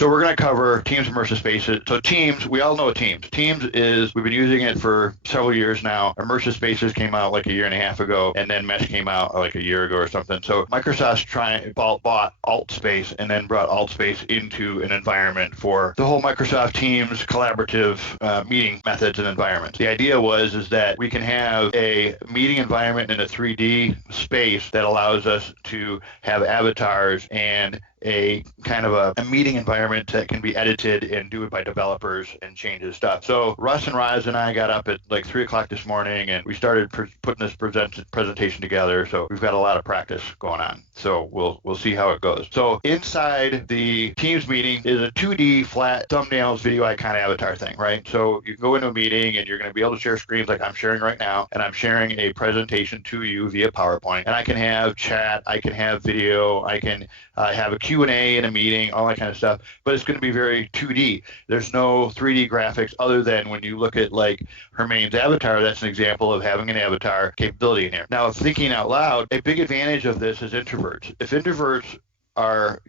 So we're going to cover Teams immersive spaces. So Teams, we all know Teams. Teams is, we've been using it for several years now. Immersive spaces came out like a year and a half ago, and then Mesh came out like a year ago or something. So Microsoft's bought AltSpace and then brought AltSpace into an environment for the whole Microsoft Teams collaborative meeting methods and environments. The idea is that we can have a meeting environment in a 3D space that allows us to have avatars and a kind of a meeting environment that can be edited and do it by developers and changes stuff. So Russ and Roz and I got up at like 3 o'clock this morning and we started putting this presentation together. So we've got a lot of practice going on. So we'll see how it goes. So inside the Teams meeting is a 2D flat thumbnails video icon avatar thing, right? So you go into a meeting and you're going to be able to share screens like I'm sharing right now, and I'm sharing a presentation to you via PowerPoint. And I can have chat, I can have video, I can have a Q&A in a meeting, all that kind of stuff, but it's going to be very 2D. There's no 3D graphics other than when you look at like Hermane's avatar, that's an example of having an avatar capability in here. Now, thinking out loud, a big advantage of this is introverts. If introverts are,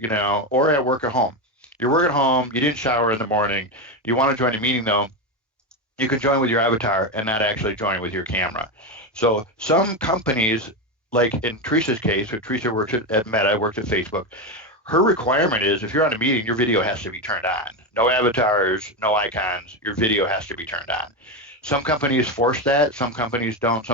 or at work at home, you're working at home, you didn't shower in the morning, you want to join a meeting though, you can join with your avatar and not actually join with your camera. So some companies, like in Teresa's case, Teresa works at Meta, works at Facebook, her requirement is if you're on a meeting, your video has to be turned on. No avatars, no icons, your video has to be turned on. Some companies force that, some companies don't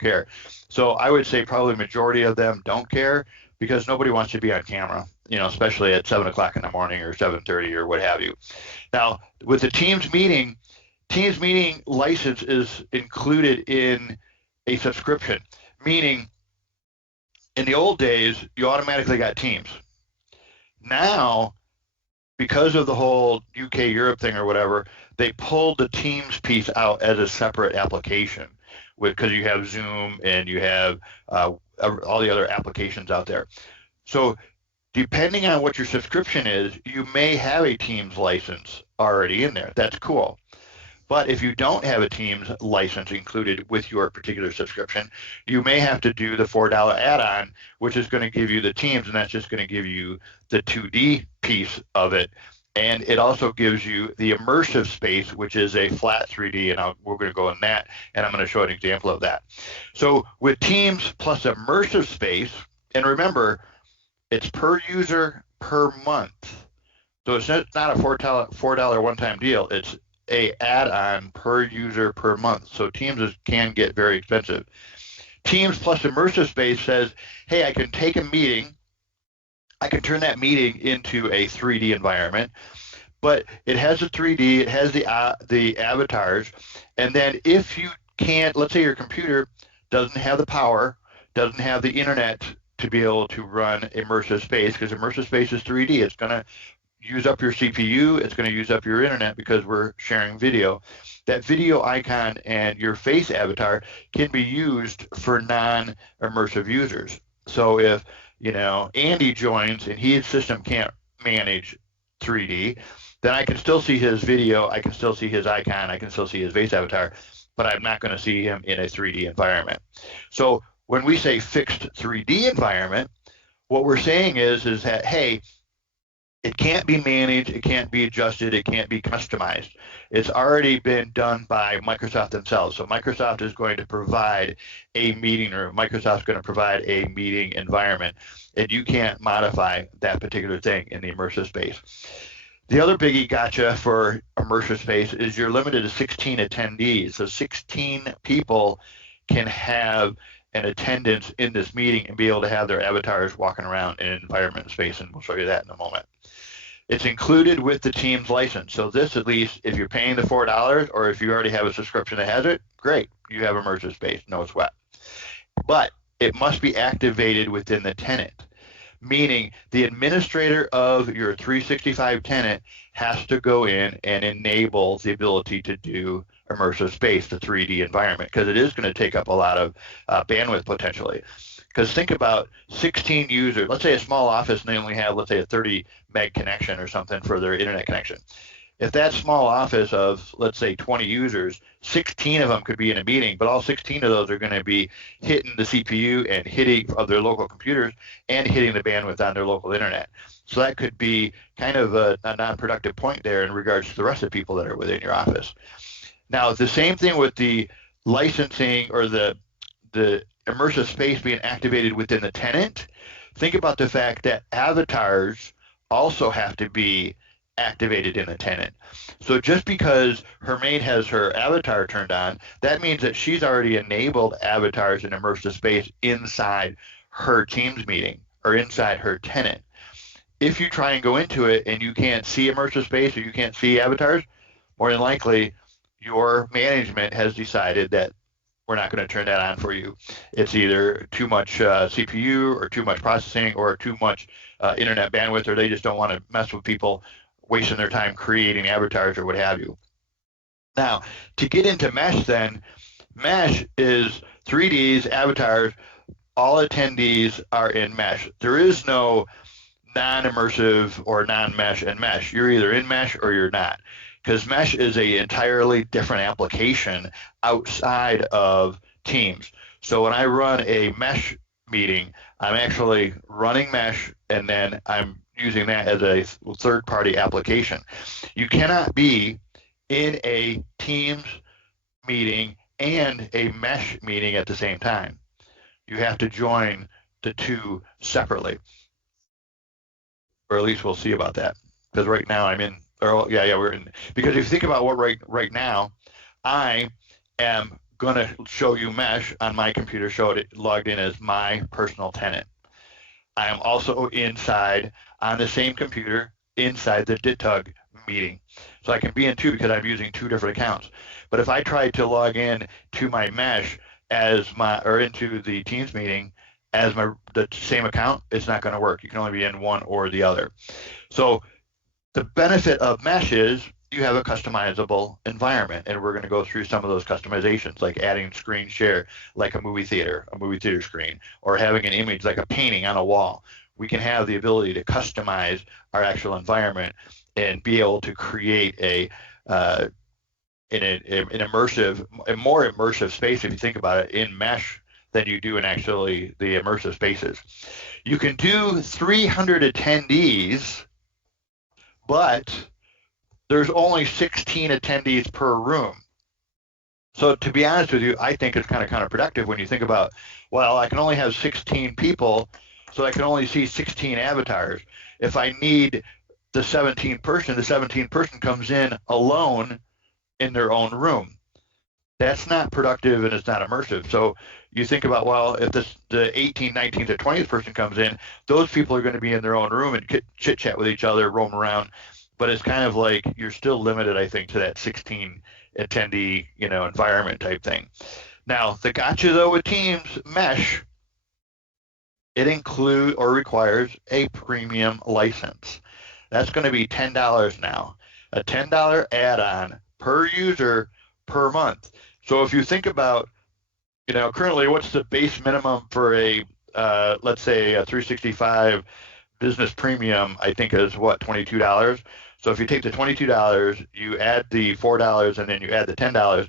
care. So I would say probably the majority of them don't care because nobody wants to be on camera, especially at 7 o'clock in the morning or 7:30 or what have you. Now, with the Teams meeting license is included in a subscription, meaning in the old days, you automatically got Teams. Now, because of the whole UK Europe thing or whatever, they pulled the Teams piece out as a separate application because you have Zoom and you have all the other applications out there. So depending on what your subscription is, you may have a Teams license already in there. That's cool. But if you don't have a Teams license included with your particular subscription, you may have to do the $4 add-on, which is going to give you the Teams, and that's just going to give you the 2D piece of it. And it also gives you the immersive space, which is a flat 3D, and we're going to go in that, and I'm going to show an example of that. So with Teams plus immersive space, and remember, it's per user per month. So it's not a $4 one-time deal. It's a add-on per user per month. So Teams can get very expensive. Teams plus immersive space says, hey, I can take a meeting, I can turn that meeting into a 3D environment, but it has a 3D, it has the avatars, and then if you can't, let's say your computer doesn't have the power, doesn't have the internet to be able to run immersive space, because immersive space is 3D, it's going to use up your CPU, it's going to use up your internet because we're sharing video. That video icon and your face avatar can be used for non-immersive users. So if, Andy joins and his system can't manage 3D, then I can still see his video, I can still see his icon, I can still see his face avatar, but I'm not going to see him in a 3D environment. So when we say fixed 3D environment, what we're saying is that, hey, it can't be managed, it can't be adjusted, it can't be customized. It's already been done by Microsoft themselves. So Microsoft is going to provide a meeting room. Microsoft's going to provide a meeting environment, and you can't modify that particular thing in the immersive space. The other biggie gotcha for immersive space is you're limited to 16 attendees. So 16 people can have an attendance in this meeting and be able to have their avatars walking around in an environment space, and we'll show you that in a moment. It's included with the Teams license. So this, at least, if you're paying the $4 or if you already have a subscription that has it, great. You have immersive space, no sweat. But it must be activated within the tenant, meaning the administrator of your 365 tenant has to go in and enable the ability to do immersive space, the 3D environment, because it is going to take up a lot of bandwidth potentially. Because think about 16 users, let's say a small office and they only have, let's say, a 30 meg connection or something for their internet connection. if that small office of, let's say, 20 users, 16 of them could be in a meeting, but all 16 of those are going to be hitting the CPU and hitting of their local computers and hitting the bandwidth on their local internet. So that could be kind of a non-productive point there in regards to the rest of the people that are within your office. Now, the same thing with the licensing or the immersive space being activated within the tenant. Think about the fact that avatars also have to be activated in the tenant. So just because her maid has her avatar turned on, that means that she's already enabled avatars in immersive space inside her Teams meeting or inside her tenant. If you try and go into it and you can't see immersive space or you can't see avatars, more than likely your management has decided that we're not going to turn that on for you. It's either too much CPU or too much processing or too much internet bandwidth, or they just don't want to mess with people wasting their time creating avatars or what have you. Now, to get into Mesh then, Mesh is 3Ds, avatars, all attendees are in Mesh. There is no non-immersive or non-Mesh and Mesh. You're either in Mesh or you're not, because Mesh is an entirely different application outside of Teams. So when I run a Mesh meeting, I'm actually running Mesh and then I'm using that as a third-party application. You cannot be in a Teams meeting and a Mesh meeting at the same time. You have to join the two separately, or at least we'll see about that. Because right now I'm in, or we're in. Because if you think about what right now, I am going to show you Mesh on my computer, show it logged in as my personal tenant. I am also inside on the same computer inside the DITUG meeting. So I can be in two because I'm using two different accounts. But if I try to log in to my Mesh as or into the Teams meeting as the same account, it's not going to work. You can only be in one or the other. So the benefit of Mesh is you have a customizable environment, and we're going to go through some of those customizations, like adding screen share, like a movie theater screen, or having an image like a painting on a wall. We can have the ability to customize our actual environment and be able to create a more immersive space, if you think about it, in Mesh than you do in actually the immersive spaces. You can do 300 attendees, but there's only 16 attendees per room. So to be honest with you, I think it's kind of counterproductive when you think about, well, I can only have 16 people, so I can only see 16 avatars. If I need the 17th person comes in alone in their own room. That's not productive and it's not immersive. So you think about, well, if the 18th, 19th, or 20th person comes in, those people are going to be in their own room and chit-chat with each other, roam around. But it's kind of like you're still limited, I think, to that 16 attendee, environment type thing. Now, the gotcha though with Teams Mesh, it includes or requires a premium license. That's going to be $10 now, a $10 add-on per user per month. So if you think about, currently what's the base minimum for a, let's say a 365 business premium, I think is what, $22? So if you take the $22, you add the $4, and then you add the $10,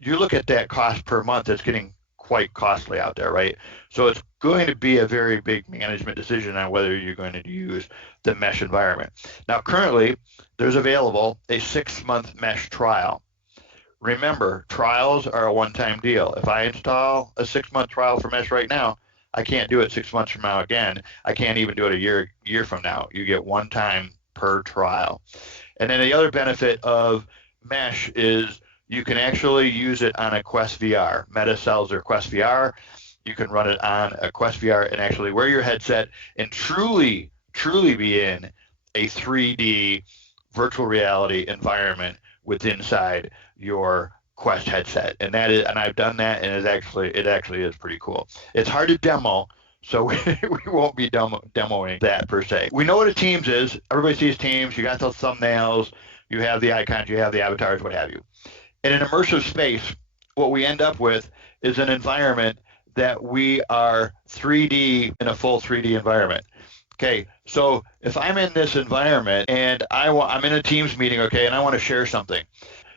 you look at that cost per month, it's getting quite costly out there, right? So it's going to be a very big management decision on whether you're going to use the Mesh environment. Now, currently, there's available a 6-month Mesh trial. Remember, trials are a one-time deal. If I install a 6-month trial for Mesh right now, I can't do it 6 months from now again. I can't even do it a year from now. You get one time per trial. And then the other benefit of Mesh is you can actually use it on a Quest VR. Meta sells their Quest VR. You can run it on a Quest VR and actually wear your headset and truly be in a 3D virtual reality environment with inside your Quest headset. And I've done that, and it actually is pretty cool. It's hard to demo, so we won't be demoing that per se. We know what a Teams is. Everybody sees Teams. You got those thumbnails. You have the icons. You have the avatars, what have you. In an immersive space, what we end up with is an environment that we are 3D in a full 3D environment. Okay, so if I'm in this environment and I'm in a Teams meeting, okay, and I want to share something,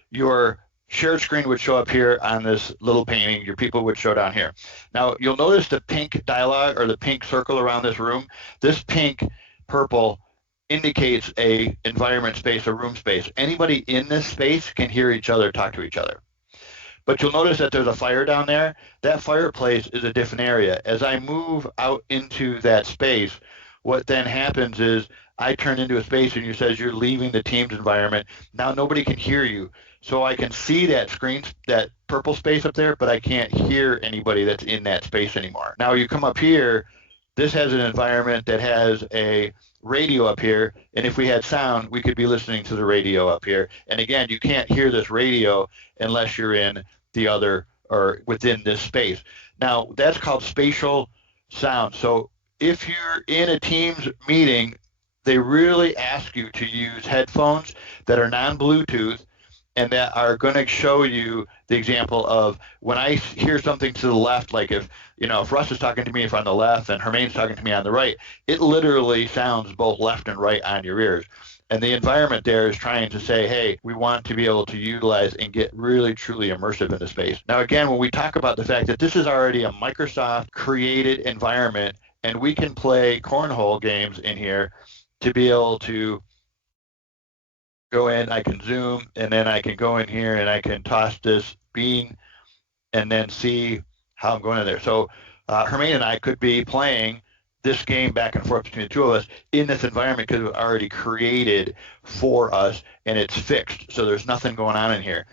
your shared screen would show up here on this little painting. Your people would show down here. Now, you'll notice the pink dialogue or the pink circle around this room. This pink purple indicates a environment space, a room space. Anybody in this space can hear each other talk to each other. But you'll notice that there's a fire down there. That fireplace is a different area. As I move out into that space, what then happens is I turn into a space and you says you're leaving the Teams environment. Now nobody can hear you. So I can see that screen, that purple space up there, but I can't hear anybody that's in that space anymore. Now you come up here, this has an environment that has a radio up here, and if we had sound, we could be listening to the radio up here. And again, you can't hear this radio unless you're in the other or within this space. Now, that's called spatial sound. So if you're in a Teams meeting, they really ask you to use headphones that are non-Bluetooth and that are going to show you the example of when I hear something to the left, like if Russ is talking to me if on the left and Hermane's talking to me on the right, it literally sounds both left and right on your ears. And the environment there is trying to say, hey, we want to be able to utilize and get really, truly immersive in the space. Now, again, when we talk about the fact that this is already a Microsoft created environment and we can play cornhole games in here to be able to go in, I can zoom, and then I can go in here and I can toss this bean and then see how I'm going in there. So Hermane and I could be playing this game back and forth between the two of us in this environment because it was already created for us and it's fixed. So there's nothing going on in here.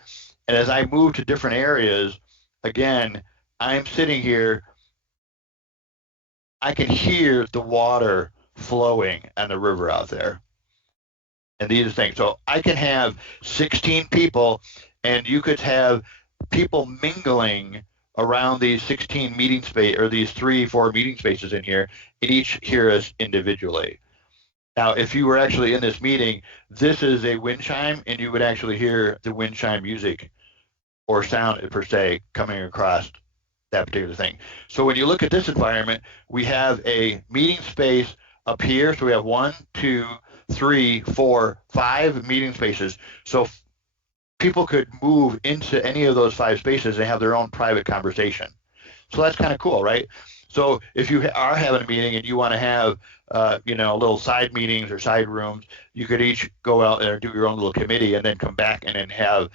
And as I move to different areas, again, I'm sitting here, I can hear the water flowing on the river out there. And these things. So I can have 16 people and you could have people mingling around these 16 meeting space or these 3-4 meeting spaces in here and each hear us individually. Now, if you were actually in this meeting, this is a wind chime and you would actually hear the wind chime music or sound per se coming across that particular thing. So when you look at this environment, we have a meeting space up here. So we have 1, 2, 3, 4, 5 meeting spaces. So people could move into any of those 5 spaces and have their own private conversation. So that's kind of cool, right? So if you are having a meeting and you want to have, little side meetings or side rooms, you could each go out there and do your own little committee and then come back and then have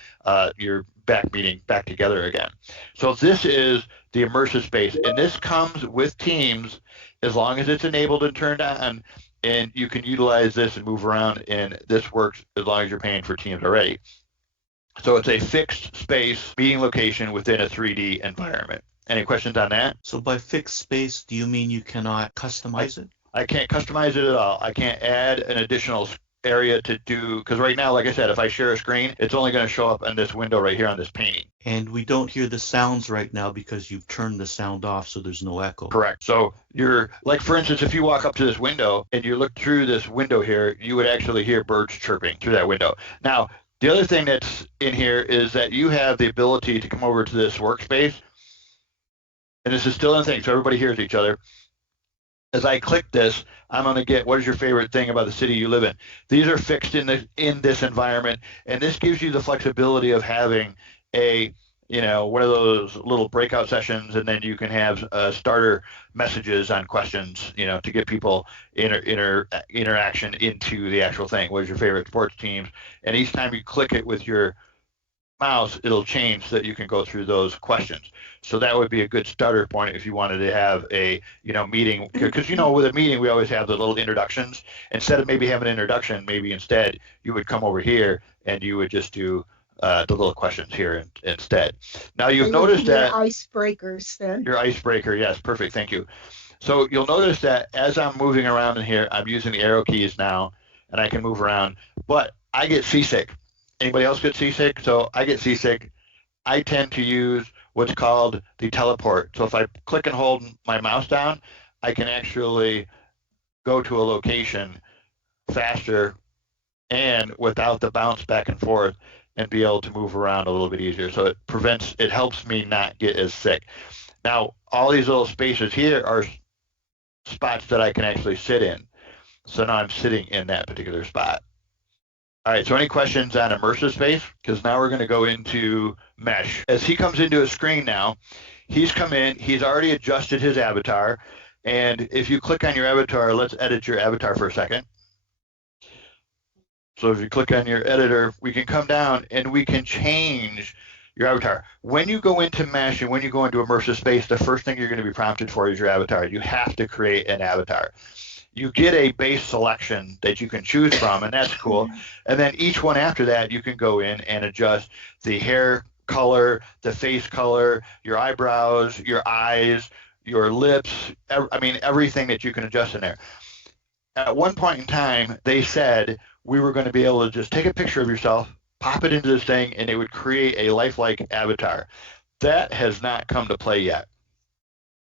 your back meeting back together again. So this is the immersive space, and this comes with Teams as long as it's enabled and turned on. And you can utilize this and move around, and this works as long as you're paying for Teams already. So it's a fixed space meeting location within a 3D environment. Any questions on that? So by fixed space, do you mean you cannot customize it? I can't customize it at all. I can't add an additional area to do, because right now, like I said, if I share a screen, it's only going to show up in this window right here on this painting. And we don't hear the sounds right now because you've turned the sound off so there's no echo. Correct. So you're, like for instance, if you walk up to this window and you look through this window here, you would actually hear birds chirping through that window. Now, the other thing that's in here is that you have the ability to come over to this workspace, and this is still in thing, so everybody hears each other. As I click this, I'm going to get what is your favorite thing about the city you live in. These are fixed in this environment, and this gives you the flexibility of having a one of those little breakout sessions, and then you can have starter messages on questions, to get people interaction into the actual thing. What is your favorite sports teams? And each time you click it with your mouse, it'll change so that you can go through those questions. So that would be a good starter point if you wanted to have a meeting, because with a meeting we always have the little introductions. Instead of maybe having an introduction, maybe instead you would come over here and you would just do the little questions here instead. Now you've noticed that your icebreakers then. Your icebreaker, yes, perfect, thank you. So you'll notice that as I'm moving around in here, I'm using the arrow keys now, and I can move around, but I get seasick. Anybody else get seasick? So I get seasick. I tend to use what's called the teleport. So if I click and hold my mouse down, I can actually go to a location faster and without the bounce back and forth, and be able to move around a little bit easier. So it helps me not get as sick. Now, all these little spaces here are spots that I can actually sit in. So now I'm sitting in that particular spot. All right, so any questions on immersive space? Because now we're going to go into mesh. As he comes into a screen now, he's come in, he's already adjusted his avatar. And if you click on your avatar, let's edit your avatar for a second. So if you click on your editor, we can come down and we can change your avatar. When you go into mesh and when you go into immersive space, the first thing you're going to be prompted for is your avatar. You have to create an avatar. You get a base selection that you can choose from, and that's cool. And then each one after that, you can go in and adjust the hair color, the face color, your eyebrows, your eyes, your lips, I mean, everything that you can adjust in there. At one point in time, they said we were going to be able to just take a picture of yourself, pop it into this thing, and it would create a lifelike avatar. That has not come to play yet.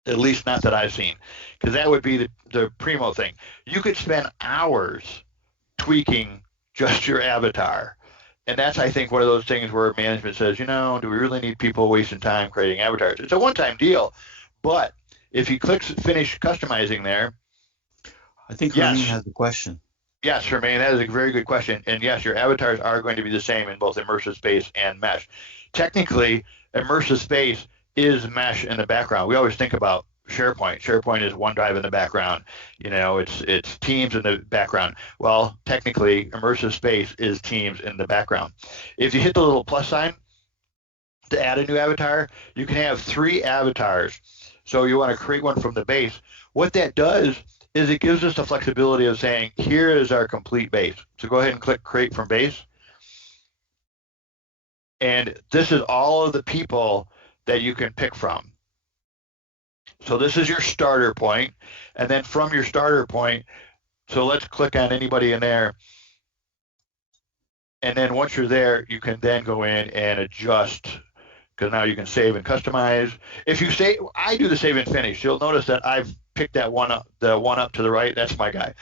At least not that I've seen, because that would be the primo thing. You could spend hours tweaking just your avatar. And that's, I think, one of those things where management says, you know, do we really need people wasting time creating avatars? It's a one-time deal. But if he clicks finish customizing there. I think Hermine has a question. Yes, Hermine, that is a very good question. And yes, your avatars are going to be the same in both immersive space and mesh. Technically, immersive space is mesh in the background. We always think about SharePoint. SharePoint is OneDrive in the background. You know, it's Teams in the background. Well, technically, immersive space is Teams in the background. If you hit the little plus sign to add a new avatar, you can have 3 avatars. So you want to create one from the base. What that does is it gives us the flexibility of saying, here is our complete base. So go ahead and click Create from Base. And this is all of the people that you can pick from. So this is your starter point, and then from your starter point, so let's click on anybody in there, and then once you're there, you can then go in and adjust, because now you can save and customize. If you say, I do the save and finish, you'll notice that I've picked that one up, the one up to the right, that's my guy.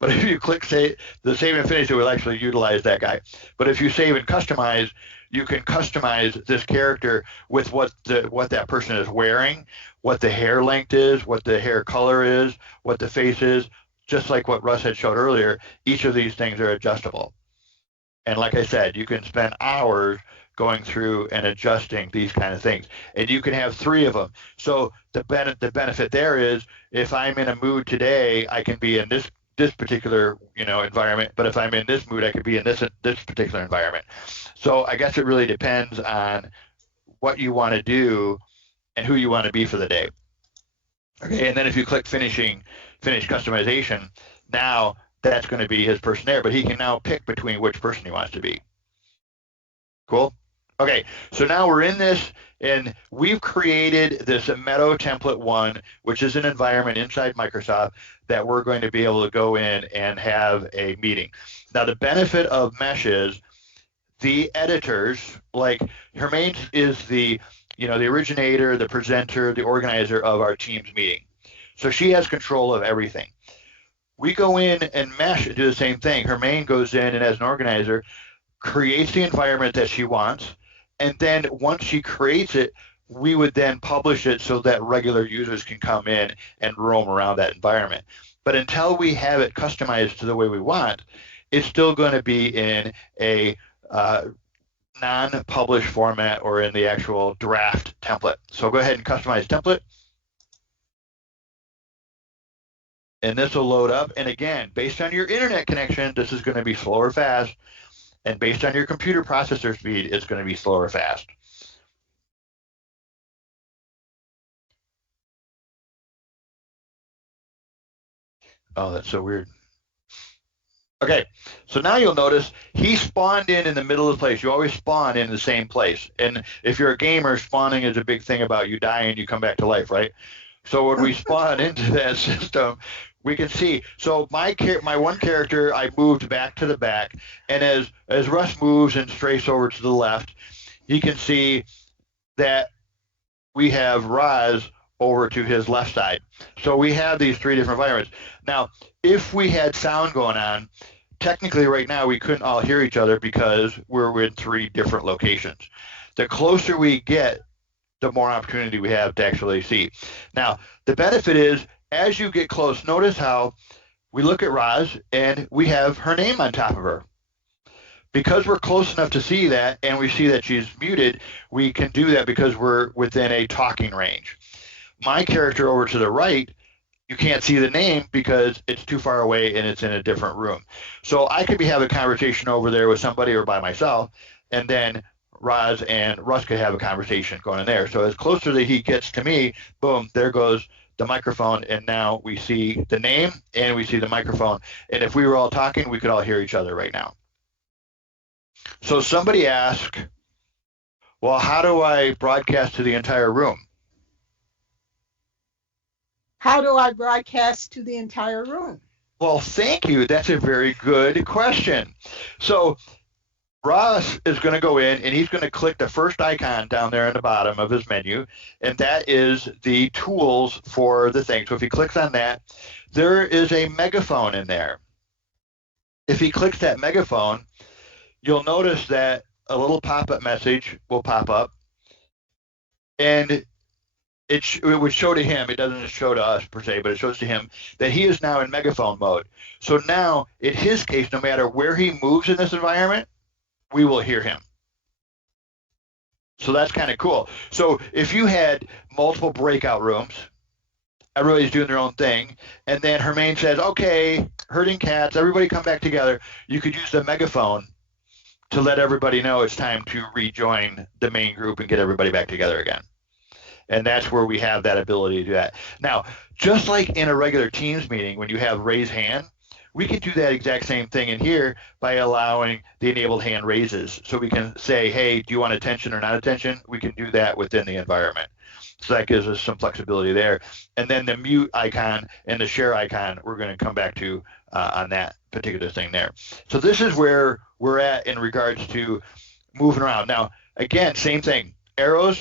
But if you click the save and finish, it will actually utilize that guy. But if you save and customize, you can customize this character with what that person is wearing, what the hair length is, what the hair color is, what the face is. Just like what Russ had showed earlier, each of these things are adjustable. And like I said, you can spend hours going through and adjusting these kind of things. And you can have 3 of them. So the benefit there is, if I'm in a mood today, I can be in this particular, you know, environment, but if I'm in this mood, I could be in this particular environment. So I guess it really depends on what you want to do and who you want to be for the day. Okay, and then if you click finish customization, now that's going to be his person there, but he can now pick between which person he wants to be. Cool? Okay, so now we're in this, and we've created this Meadow Template 1, which is an environment inside Microsoft that we're going to be able to go in and have a meeting. Now, the benefit of Mesh is the editors, like Hermine is the originator, the presenter, the organizer of our Teams meeting. So she has control of everything. We go in and Mesh and do the same thing. Hermine goes in and as an organizer, creates the environment that she wants, and then once she creates it, we would then publish it so that regular users can come in and roam around that environment. But until we have it customized to the way we want, it's still going to be in a non-published format or in the actual draft template. So go ahead and customize template. And this will load up. And again, based on your internet connection, this is going to be slow or fast. And based on your computer processor speed, it's going to be slow or fast. Oh, that's so weird. Okay, so now you'll notice he spawned in the middle of the place. You always spawn in the same place. And if you're a gamer, spawning is a big thing about you die and you come back to life, right? So when we spawn into that system, we can see. So my one character, I moved back to the back, and as Russ moves and strays over to the left, he can see that we have Roz over to his left side. So we have these 3 different environments. Now, if we had sound going on, technically right now we couldn't all hear each other because we're in 3 different locations. The closer we get, the more opportunity we have to actually see. Now, the benefit is, as you get close, notice how we look at Roz and we have her name on top of her. Because we're close enough to see that and we see that she's muted, we can do that because we're within a talking range. My character over to the right, you can't see the name because it's too far away and it's in a different room. So I could be having a conversation over there with somebody or by myself, and then Roz and Russ could have a conversation going in there. So as closer that he gets to me, boom, there goes the microphone, and now we see the name and we see the microphone. And if we were all talking, we could all hear each other right now. So somebody asked, well, how do I broadcast to the entire room? How do I broadcast to the entire room? Well, thank you. That's a very good question. So Ross is going to go in and he's going to click the first icon down there at the bottom of his menu, and that is the tools for the thing. So if he clicks on that, there is a megaphone in there. If he clicks that megaphone, you'll notice that a little pop-up message will pop up, and it would show to him, it doesn't show to us per se, but it shows to him that he is now in megaphone mode. So now, in his case, no matter where he moves in this environment, we will hear him. So that's kind of cool. So if you had multiple breakout rooms, everybody's doing their own thing, and then Hermaine says, okay, herding cats, everybody come back together, you could use the megaphone to let everybody know it's time to rejoin the main group and get everybody back together again. And that's where we have that ability to do that. Now, just like in a regular Teams meeting, when you have raise hand, we can do that exact same thing in here by allowing the enabled hand raises. So we can say, hey, do you want attention or not attention? We can do that within the environment. So that gives us some flexibility there. And then the mute icon and the share icon, we're going to come back to on that particular thing there. So this is where we're at in regards to moving around. Now, again, same thing. Arrows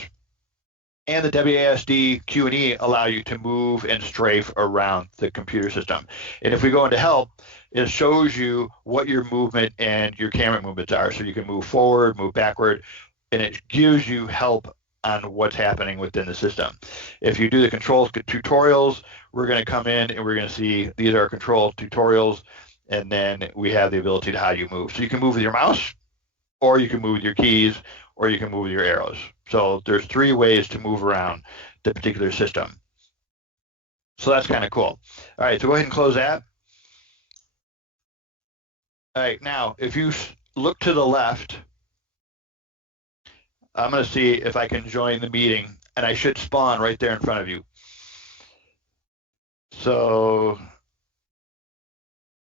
and the WASD Q&E allow you to move and strafe around the computer system. And if we go into help, it shows you what your movement and your camera movements are. So you can move forward, move backward, and it gives you help on what's happening within the system. If you do the controls tutorials, we're going to come in and we're going to see these are control tutorials, and then we have the ability to how you move. So you can move with your mouse, or you can move with your keys, or you can move with your arrows. So there's 3 ways to move around the particular system. So that's kind of cool. All right, so go ahead and close that. All right, now if you look to the left, I'm going to see if I can join the meeting, and I should spawn right there in front of you. So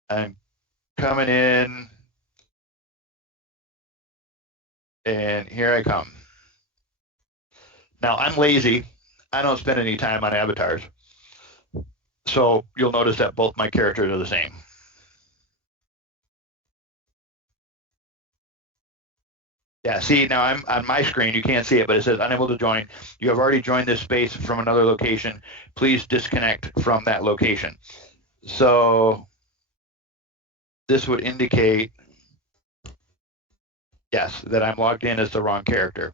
I'm coming in, and here I come. Now, I'm lazy. I don't spend any time on avatars. So you'll notice that both my characters are the same. Yeah, see, now I'm on my screen. You can't see it, but it says unable to join. You have already joined this space from another location. Please disconnect from that location. So this would indicate, yes, that I'm logged in as the wrong character.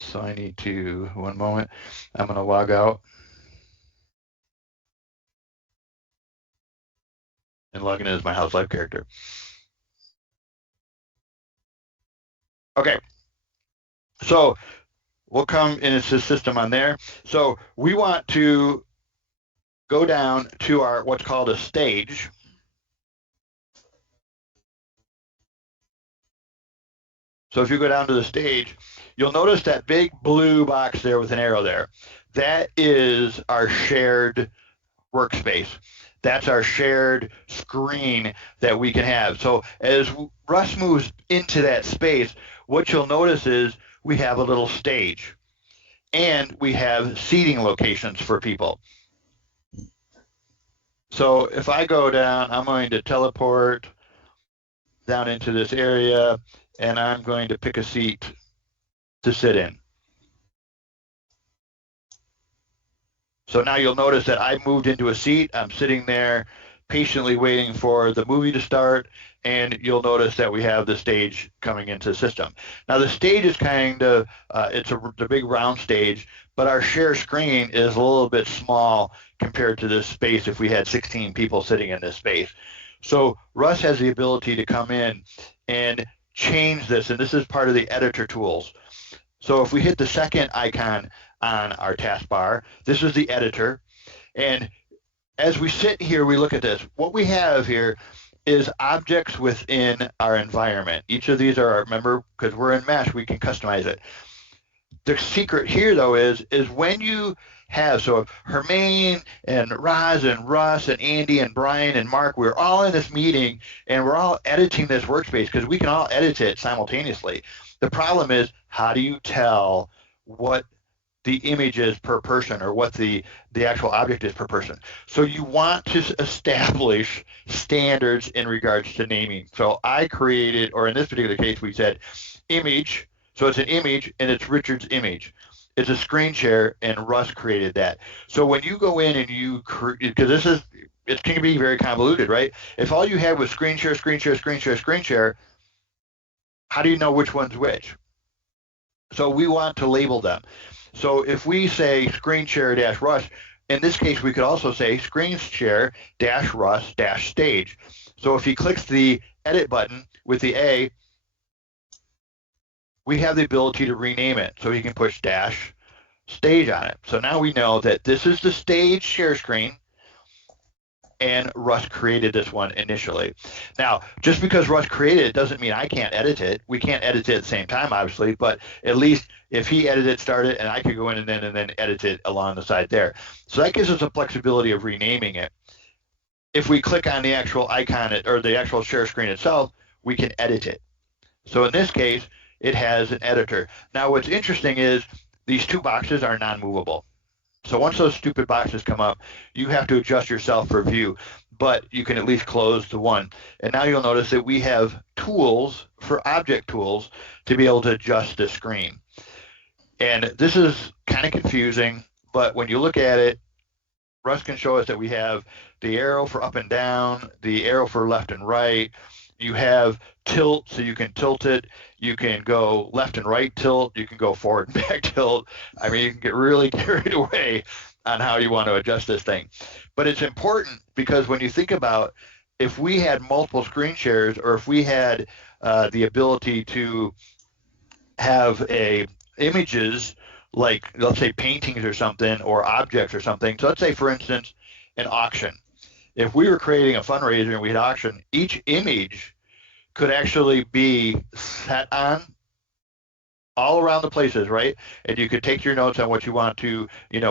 So I need to, one moment, I'm going to log out and log in as my House Life character. Okay, so we'll come in as a system on there. So we want to go down to our what's called a stage. So if you go down to the stage, you'll notice that big blue box there with an arrow there. That is our shared workspace. That's our shared screen that we can have. So as Russ moves into that space, what you'll notice is we have a little stage, and we have seating locations for people. So if I go down, I'm going to teleport down into this area, and I'm going to pick a seat to sit in. So now you'll notice that I moved into a seat. I'm sitting there patiently waiting for the movie to start, and you'll notice that we have the stage coming into the system. Now the stage is kind of, it's the big round stage, but our share screen is a little bit small compared to this space if we had 16 people sitting in this space. So Russ has the ability to come in and change this, and this is part of the editor tools. So if we hit the second icon on our taskbar, this is the editor, and as we sit here, we look at this. What we have here is objects within our environment. Each of these are, remember, because we're in Mesh, we can customize it. The secret here, though, is when you have, so Hermaine and Roz and Russ and Andy and Brian and Mark, we're all in this meeting and we're all editing this workspace because we can all edit it simultaneously. The problem is, how do you tell what the image is per person or what the actual object is per person? So you want to establish standards in regards to naming. So I created, or in this particular case, we said image. So it's an image and it's Richard's image. It's a screen share and Russ created that. So when you go in and you create, because it can be very convoluted, right? If all you had was screen share, screen share, screen share, screen share, how do you know which one's which? So we want to label them. So if we say screen share dash Russ, in this case, we could also say screen share dash Russ dash stage. So if he clicks the edit button with the A, we have the ability to rename it. So he can push dash stage on it. So now we know that this is the stage share screen, and Russ created this one initially. Now, just because Russ created it doesn't mean I can't edit it. We can't edit it at the same time, obviously, but at least if he edited it, started, and I could go in and then edit it along the side there. So that gives us a flexibility of renaming it. If we click on the actual icon or the actual share screen itself, we can edit it. So in this case, it has an editor. Now, what's interesting is these two boxes are non-movable. So once those stupid boxes come up, you have to adjust yourself for view, but you can at least close the one. And now you'll notice that we have tools for object tools to be able to adjust the screen. And this is kind of confusing, but when you look at it, Russ can show us that we have the arrow for up and down, the arrow for left and right. You have tilt, so you can tilt it. You can go left and right tilt. You can go forward and back tilt. I mean, you can get really carried away on how you want to adjust this thing. But it's important because when you think about if we had multiple screen shares or if we had the ability to have images like, let's say, paintings or something or objects or something. So let's say, for instance, an auction. If we were creating a fundraiser and we had auction, each image could actually be set on all around the places, right? And you could take your notes on what you want to,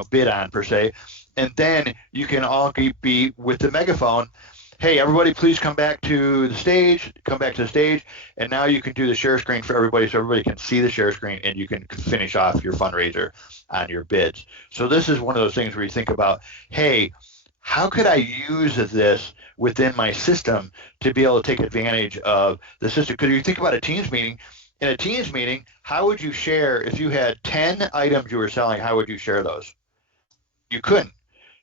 bid on per se. And then you can all be with the megaphone, hey, everybody, please come back to the stage, and now you can do the share screen for everybody so everybody can see the share screen and you can finish off your fundraiser on your bids. So this is one of those things where you think about, hey, how could I use this within my system to be able to take advantage of the system? Because you think about a Teams meeting. In a Teams meeting, how would you share if you had 10 items you were selling? How would you share those? You couldn't.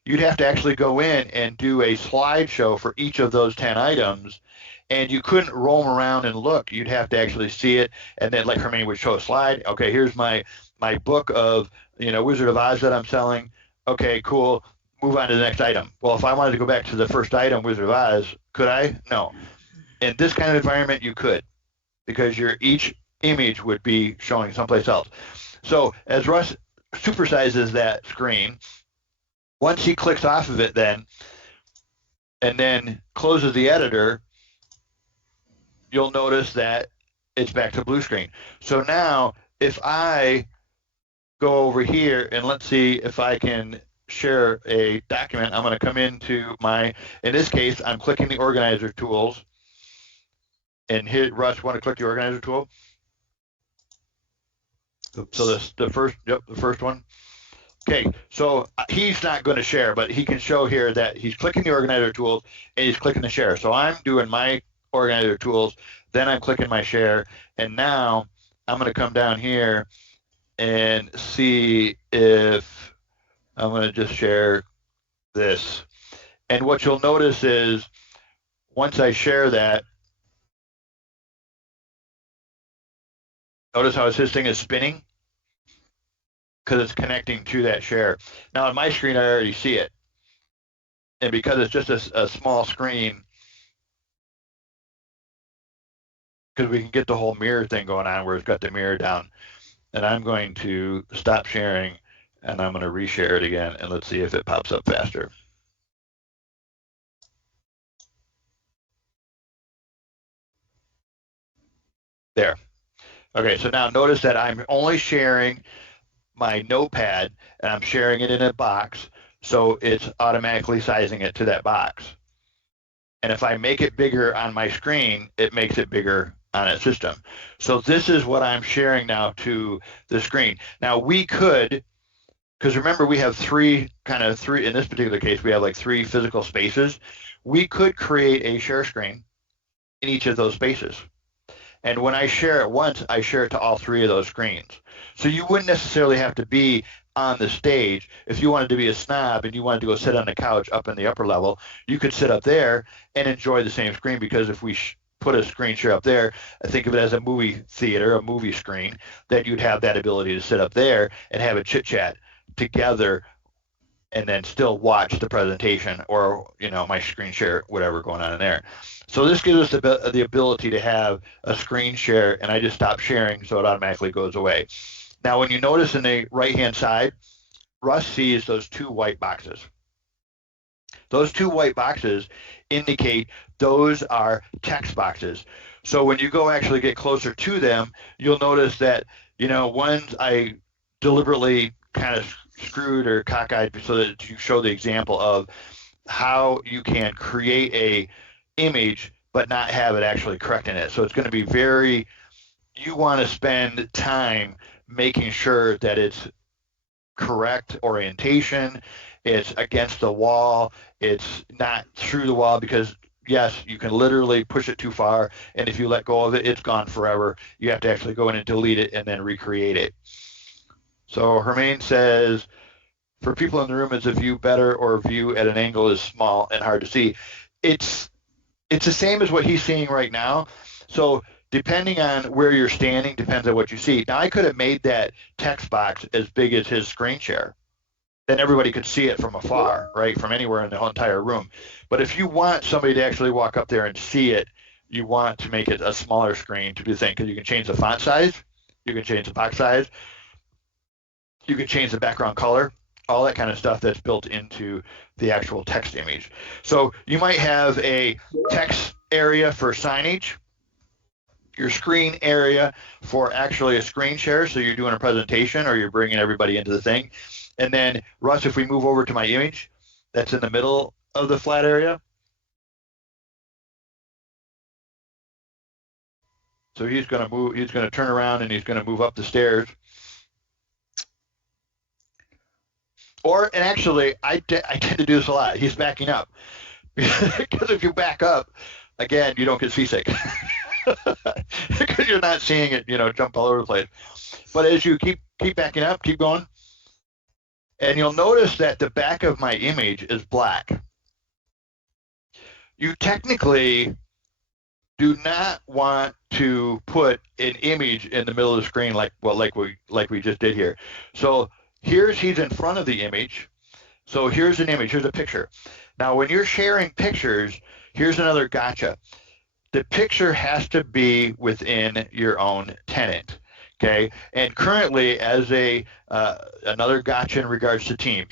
You'd have to actually go in and do a slideshow for each of those 10 items, and you couldn't roam around and look. You'd have to actually see it, and then like Hermione would show a slide. Okay, here's my book of Wizard of Oz that I'm selling. Okay, cool. Move on to the next item. Well, if I wanted to go back to the first item, Wizard of Oz, could I? No. In this kind of environment, you could, because each image would be showing someplace else. So as Russ supersizes that screen, once he clicks off of it and then closes the editor, you'll notice that it's back to blue screen. So now if I go over here and let's see if I can share a document, I'm going to come into in this case, I'm clicking the organizer tools and hit Russ, want to click the organizer tool? Oops. So the first one. Okay, so he's not going to share, but he can show here that he's clicking the organizer tools and he's clicking the share. So I'm doing my organizer tools, then I'm clicking my share, and now I'm going to come down here and see if I'm going to just share this. And what you'll notice is once I share that, Notice how his thing is spinning? Because it's connecting to that share. Now on my screen, I already see it. And because it's just a small screen, because we can get the whole mirror thing going on where it's got the mirror down. And I'm going to stop sharing, and I'm going to reshare it again, and let's see if it pops up faster. There. Okay, so now notice that I'm only sharing my notepad, and I'm sharing it in a box, so it's automatically sizing it to that box. And if I make it bigger on my screen, it makes it bigger on its system. So this is what I'm sharing now to the screen. Now we could, because remember we have three, in this particular case, we have like 3 physical spaces. We could create a share screen in each of those spaces. And when I share it once, I share it to all 3 of those screens. So you wouldn't necessarily have to be on the stage. If you wanted to be a snob and you wanted to go sit on the couch up in the upper level, you could sit up there and enjoy the same screen, because if we put a screen share up there, I think of it as a movie theater, a movie screen, that you'd have that ability to sit up there and have a chit chat together and then still watch the presentation or, my screen share, whatever going on in there. So this gives us the ability to have a screen share, and I just stop sharing so it automatically goes away. Now, when you notice in the right-hand side, Russ sees those 2 white boxes. Those 2 white boxes indicate those are text boxes. So when you go actually get closer to them, you'll notice that, ones I deliberately kind of screwed or cockeyed so that you show the example of how you can create a image but not have it actually correct in it. So it's going to be you want to spend time making sure that it's correct orientation, it's against the wall, it's not through the wall, because yes, you can literally push it too far, and if you let go of it, it's gone forever. You have to actually go in and delete it and then recreate it. So Hermaine says, for people in the room, is a view better or view at an angle is small and hard to see? It's the same as what he's seeing right now. So depending on where you're standing depends on what you see. Now I could have made that text box as big as his screen share. Then everybody could see it from afar, right, from anywhere in the whole entire room. But if you want somebody to actually walk up there and see it, you want to make it a smaller screen to do the thing, because you can change the font size, you can change the box size, you can change the background color, all that kind of stuff that's built into the actual text image. So you might have a text area for signage, your screen area for actually a screen share, so you're doing a presentation or you're bringing everybody into the thing. And then, Russ, if we move over to my image, that's in the middle of the flat area. So he's going to turn around and he's going to move up the stairs. And actually, I tend to do this a lot. He's backing up. Because if you back up, again, you don't get seasick. Because you're not seeing it, jump all over the place. But as you keep backing up, keep going, and you'll notice that the back of my image is black. You technically do not want to put an image in the middle of the screen like we just did here. So he's in front of the image. So here's an image, here's a picture. Now when you're sharing pictures, here's another gotcha. The picture has to be within your own tenant, okay? And currently, as another gotcha in regards to Teams,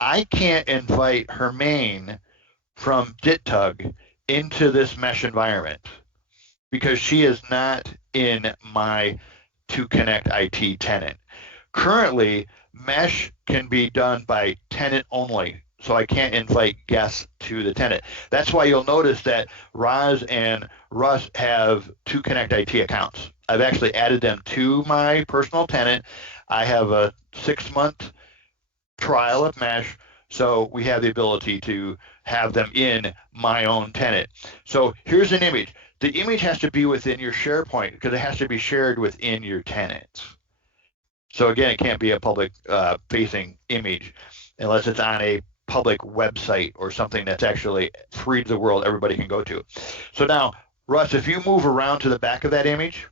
I can't invite Hermaine from DITUG into this mesh environment because she is not in my To Connect IT tenant. Currently, mesh can be done by tenant only, so I can't invite guests to the tenant. That's why you'll notice that Roz and Russ have To Connect IT accounts. I've actually added them to my personal tenant. I have a 6-month trial of mesh, so we have the ability to have them in my own tenant. So here's an image. The image has to be within your SharePoint because it has to be shared within your tenants. So again, it can't be a public facing image unless it's on a public website or something that's actually free to the world, everybody can go to. So now, Russ, if you move around to the back of that image,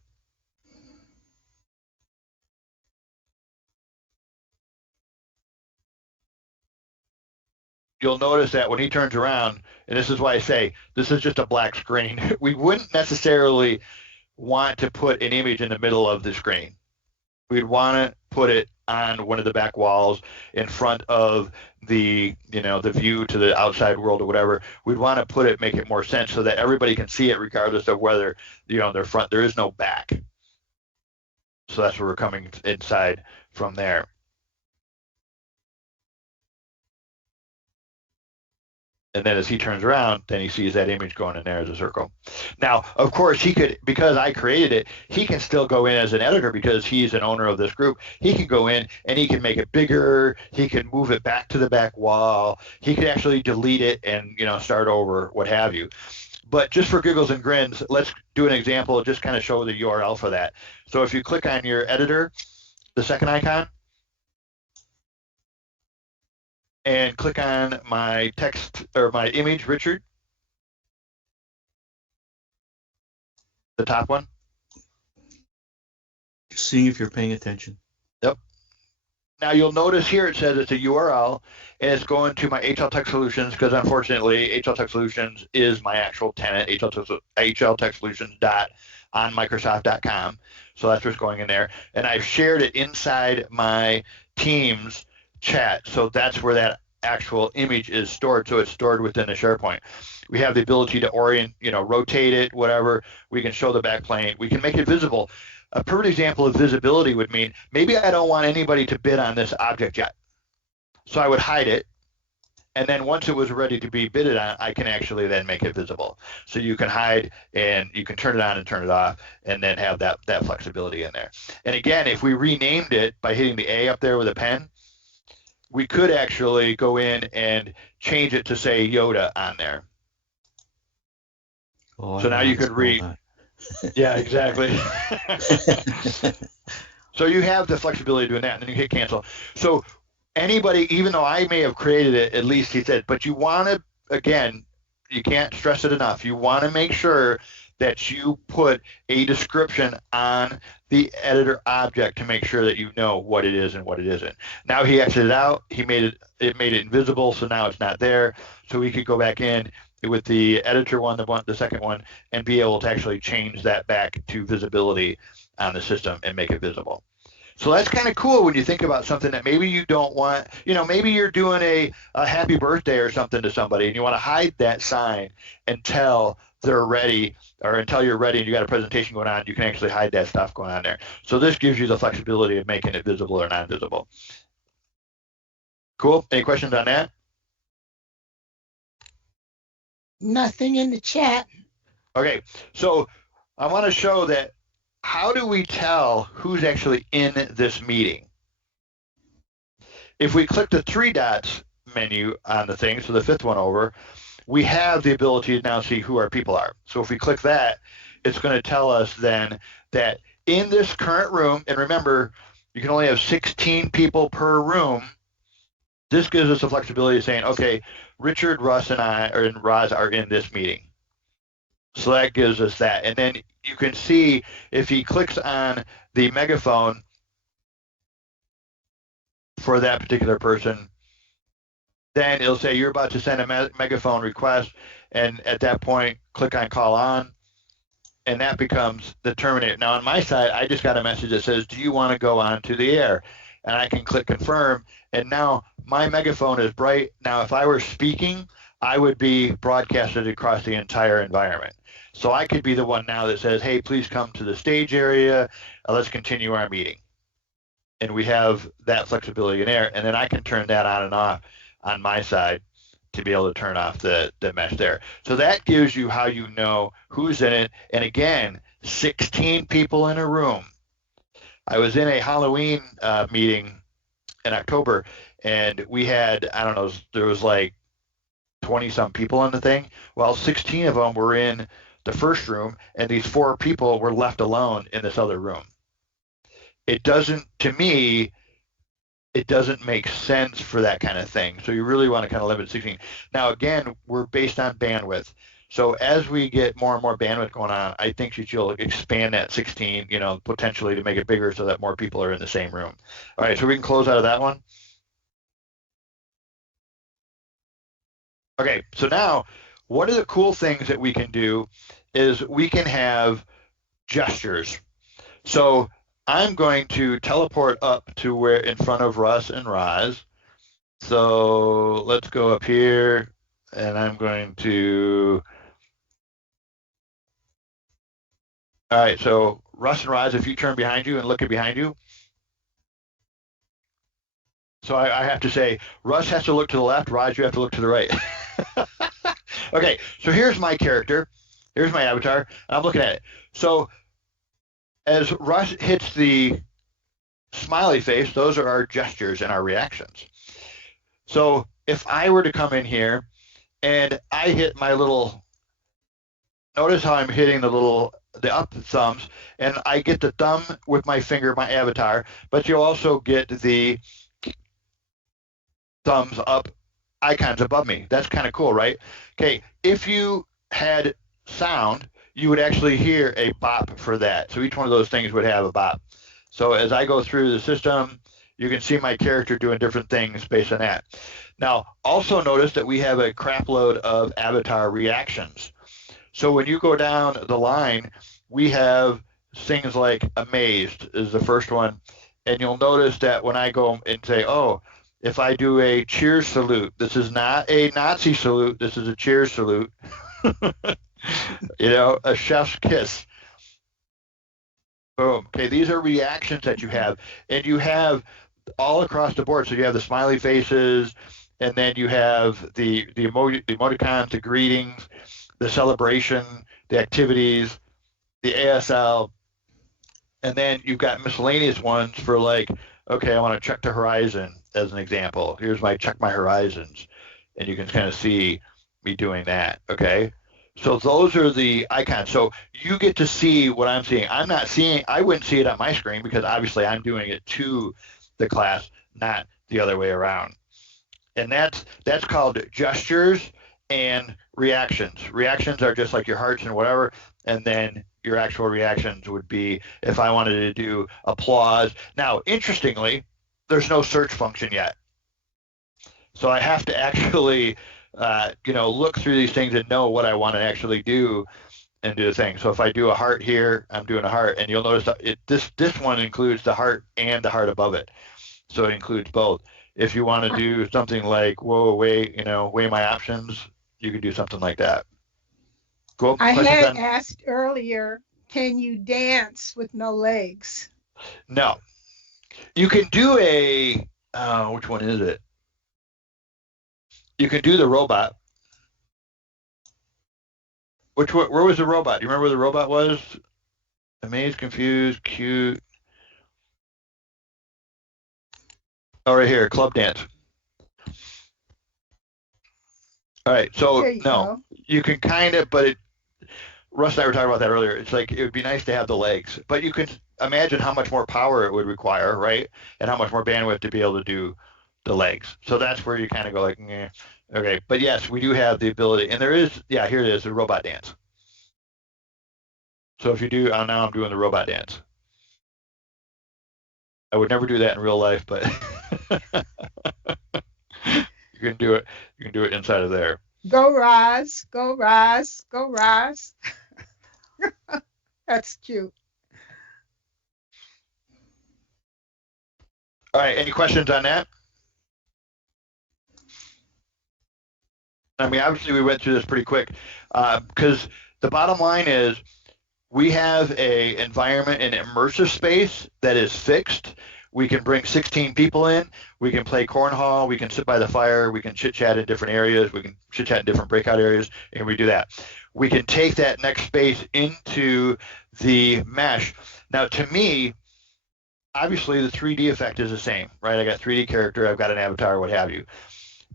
you'll notice that when he turns around, and this is why I say this is just a black screen, we wouldn't necessarily want to put an image in the middle of the screen. We'd want to put it on one of the back walls in front of the the view to the outside world or whatever. We'd want to put it, make it more sense so that everybody can see it regardless of whether their front. There is no back. So that's where we're coming inside from there. And then as he turns around, then he sees that image going in there as a circle. Now, of course, he could, because I created it, he can still go in as an editor because he's an owner of this group. He can go in and he can make it bigger. He can move it back to the back wall. He could actually delete it and, start over, what have you. But just for giggles and grins, let's do an example, just kind of show the URL for that. So if you click on your editor, the second icon, and click on my text or my image, Richard, the top one. Just seeing if you're paying attention. Yep. Now you'll notice here it says it's a URL and it's going to my HL Tech Solutions because unfortunately HL Tech Solutions is my actual tenant, HL Tech Solutions on Microsoft.com. So that's what's going in there. And I've shared it inside my Teams chat. So that's where that actual image is stored. So it's stored within the SharePoint. We have the ability to orient, rotate it, whatever. We can show the back plane. We can make it visible. A perfect example of visibility would mean maybe I don't want anybody to bid on this object yet. So I would hide it. And then once it was ready to be bidded on, I can actually then make it visible. So you can hide and you can turn it on and turn it off and then have that flexibility in there. And again, if we renamed it by hitting the A up there with a pen, we could actually go in and change it to say Yoda on there. Oh, so now you could read. Yeah, exactly. So you have the flexibility of doing that, and then you hit cancel. So anybody, even though I may have created it, at least he said, but you want to, again, you can't stress it enough. You want to make sure that you put a description on the editor object to make sure that you know what it is and what it isn't. Now he exited out. He made it made it invisible, so now it's not there. So we could go back in with the editor one, the second one, and be able to actually change that back to visibility on the system and make it visible. So that's kind of cool when you think about something that maybe you don't want, maybe you're doing a happy birthday or something to somebody and you want to hide that sign until they're ready or until you're ready and you got a presentation going on, you can actually hide that stuff going on there. So this gives you the flexibility of making it visible or non-visible. Cool. Any questions on that? Nothing in the chat. Okay. So I want to show that how do we tell who's actually in this meeting? If we click the three dots menu on the thing, so the fifth one over, we have the ability to now see who our people are. So if we click that, it's going to tell us then that in this current room, and remember, you can only have 16 people per room. This gives us the flexibility of saying, okay, Richard, Russ, and Roz are in this meeting. So that gives us that. And then you can see if he clicks on the megaphone for that particular person, then it'll say you're about to send a megaphone request, and at that point, click on call on, and that becomes the terminator. Now on my side, I just got a message that says, do you want to go on to the air? And I can click confirm, and now my megaphone is bright. Now if I were speaking, I would be broadcasted across the entire environment. So I could be the one now that says, hey, please come to the stage area. Let's continue our meeting. And we have that flexibility in there. And then I can turn that on and off on my side to be able to turn off the mesh there. So that gives you how you know who's in it. And again, 16 people in a room. I was in a Halloween meeting in October, and we had, I don't know, there was like 20-some people in the thing. Well, 16 of them were in the first room, and these 4 people were left alone in this other room. It doesn't, to me, it doesn't make sense for that kind of thing. So you really want to kind of limit 16. Now, again, we're based on bandwidth. So as we get more and more bandwidth going on, I think that you'll expand that 16, potentially to make it bigger so that more people are in the same room. All right, so we can close out of that one. Okay, so now one of the cool things that we can do is we can have gestures. So I'm going to teleport up to where in front of Russ and Roz. So let's go up here, and I'm going to. All right, so Russ and Roz, if you turn behind you and look at behind you. So I have to say, Russ has to look to the left, Roz, you have to look to the right. Okay, so here's my character. Here's my avatar. I'm looking at it. So as Russ hits the smiley face, those are our gestures and our reactions. So if I were to come in here and I hit my little, notice how I'm hitting the up thumbs, and I get the thumb with my finger, my avatar, but you also get the thumbs up icons above me. That's kind of cool, right? Okay, if you had sound, you would actually hear a bop for that. So each one of those things would have a bop. So as I go through the system, you can see my character doing different things based on that. Now, also notice that we have a crap load of avatar reactions. So when you go down the line, we have things like amazed is the first one. And you'll notice that when I go and say, oh, if I do a cheers salute, this is not a Nazi salute, this is a cheers salute. A chef's kiss. Boom. Okay, these are reactions that you have. And you have all across the board. So you have the smiley faces, and then you have the emoticons, the greetings, the celebration, the activities, the ASL, and then you've got miscellaneous ones for like, okay, I want to check the horizon as an example. Here's my check my horizons, and you can kind of see me doing that, okay? So those are the icons. So you get to see what I'm seeing. I wouldn't see it on my screen because obviously I'm doing it to the class, not the other way around. And that's called gestures and reactions. Reactions are just like your hearts and whatever, and then your actual reactions would be if I wanted to do applause. Now, interestingly, there's no search function yet. So I have to actually, look through these things and know what I want to actually do and do the thing. So if I do a heart here, I'm doing a heart, and you'll notice that this one includes the heart and the heart above it. So it includes both. If you want to do something like, weigh my options, you can do something like that. Cool. I had asked earlier, can you dance with no legs? No. You can do which one is it? You can do the robot. Where was the robot? Do you remember where the robot was? Amazed, confused, cute. Oh, right here, club dance. All right, so no, you can kind of, but Russ and I were talking about that earlier. It's like it would be nice to have the legs, but you can imagine how much more power it would require, right? And how much more bandwidth to be able to do the legs. So that's where you kind of go like, okay. But yes, we do have the ability, and there is, here it is, the robot dance. So if you do, now I'm doing the robot dance. I would never do that in real life, but you can do it. You can do it inside of there. Go Roz, go Roz, go Roz. That's cute. All right, any questions on that? I mean, obviously we went through this pretty quick because the bottom line is we have an environment, an immersive space that is fixed. We can bring 16 people in. We can play cornhole. We can sit by the fire. We can chit-chat in different areas. We can chit-chat in different breakout areas, and we do that. We can take that next space into the mesh. Now, to me, obviously the 3D effect is the same, right? I got 3D character. I've got an avatar, what have you.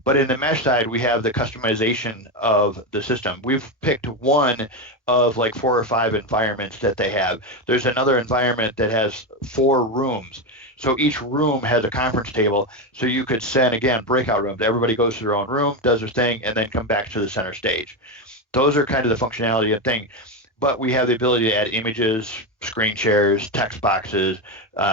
But in the mesh side, we have the customization of the system. We've picked one of like 4 or 5 environments that they have. There's another environment that has 4 rooms. So each room has a conference table. So you could send, again, breakout rooms. Everybody goes to their own room, does their thing, and then come back to the center stage. Those are kind of the functionality and thing. but we have the ability to add images, screen shares, text boxes,